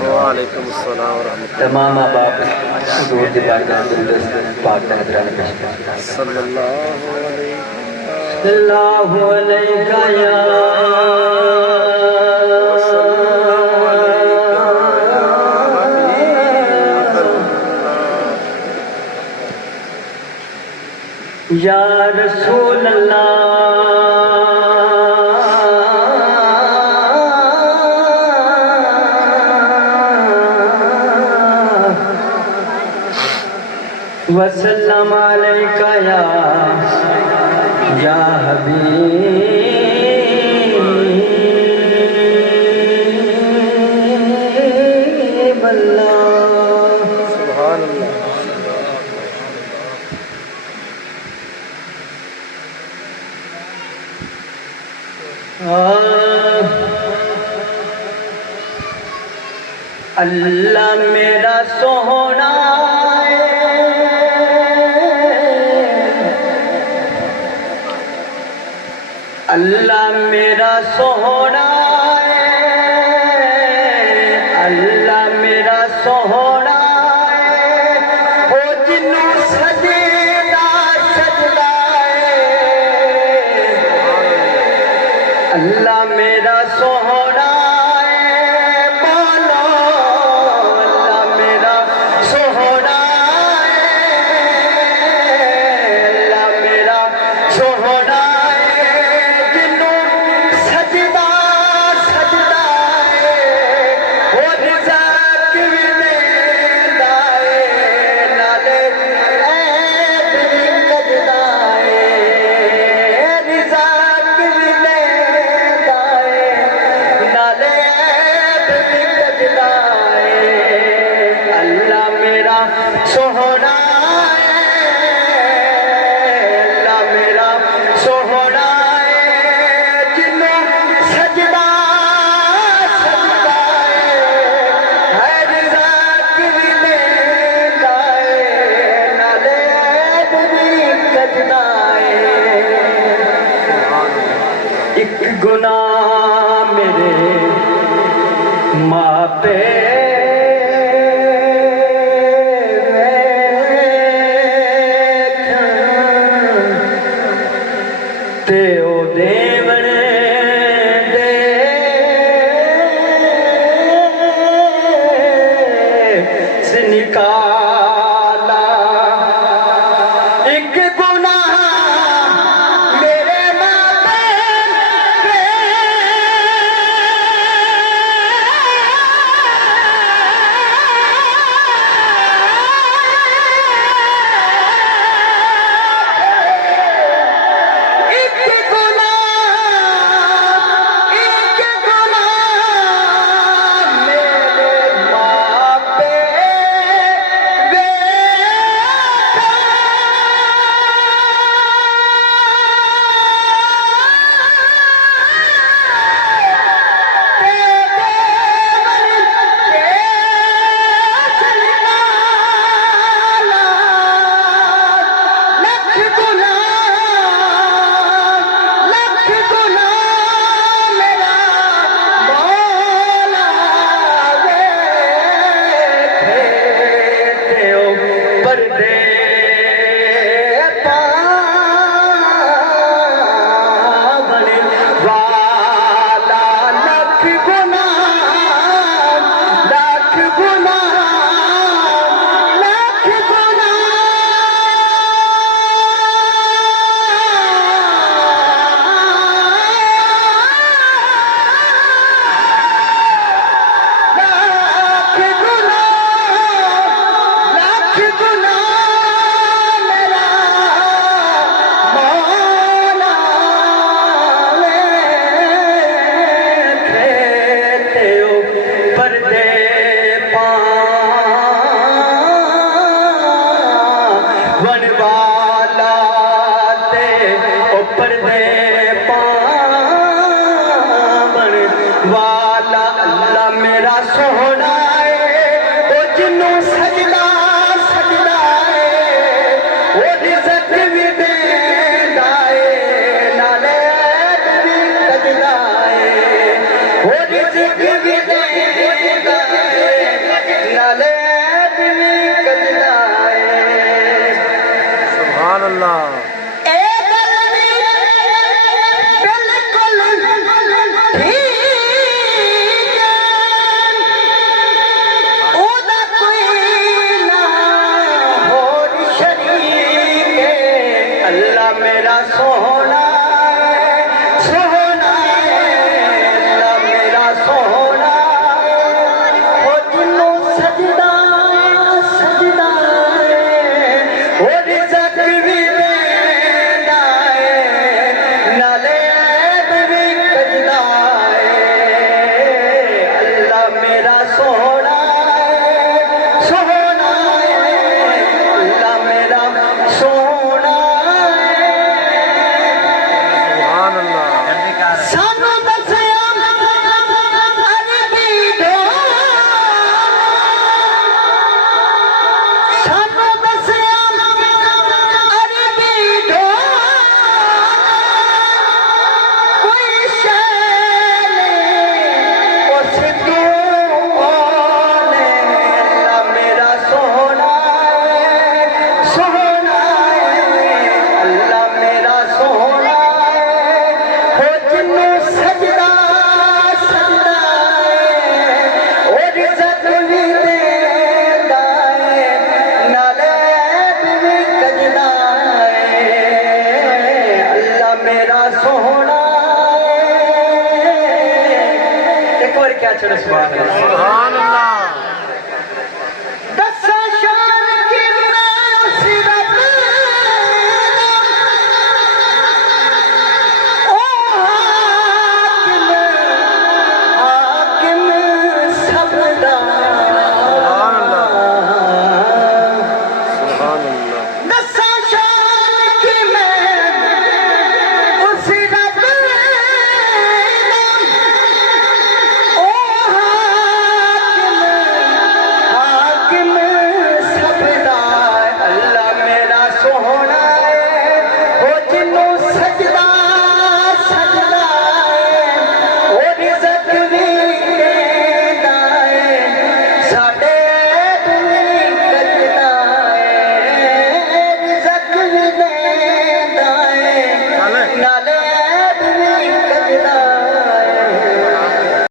वालेकुम अस्सलाम व रहमतुल्लाह। तमाम बाप हुजूर दी बारगाह में पाक नजराने पेश करता हूं। सल्लल्लाहु अलैका या रसूल अल्लाह वसल्लम अलैका या हबीब अल्लाह। सुभान अल्लाह। अल्लाह मेरा सोहना अल्लाह मेरा सोहना अल्लाह मेरा सोहना ओ जिन्नू सजदा सजदा अल्लाह मेरा सोहना बोलो अल्लाह मेरा सोहना अल्लाह मेरा सोहना सोहना अल्लाह मेरा सोहना जिन्नू सजदा सजदा है रिज़्क़ भी देंदा नाले बुरी कजदा एक गुनाह मेरे मापे ते ओ देवण दे से निकाला एक गुनाह मेरे मापे वाला अल्लाह मेरा सोहना ओ जिन्नू सजदा सजदा ओ रिज़्क़ भी देंदा नाले भी सजदा हो रिज़्क़ भी देंदा नाले भी कजदा सुभान अल्लाह। मेरा सोहना सोहना अल्लाह मेरा सोहना हो जिन्नू सजदा सजदा हो रिज़्क़ भी देंदा नाले भी कजदा अल्लाह मेरा सोहना सोहना अल्लाह मेरा सोहना सानू दसिया अरबी सानू दसिया अरबी कोई शैल उस तू ओने अल्लाह मेरा सोहना सोहना अल्लाह मेरा सोहना हो जिन्नू सजदा सजदा ओ रिज़्क़ भी देंदा नाले भी कजदा अल्लाह मेरा सोहना एक बार क्या चढ़े सुभान अल्लाह। सुभान अल्लाह।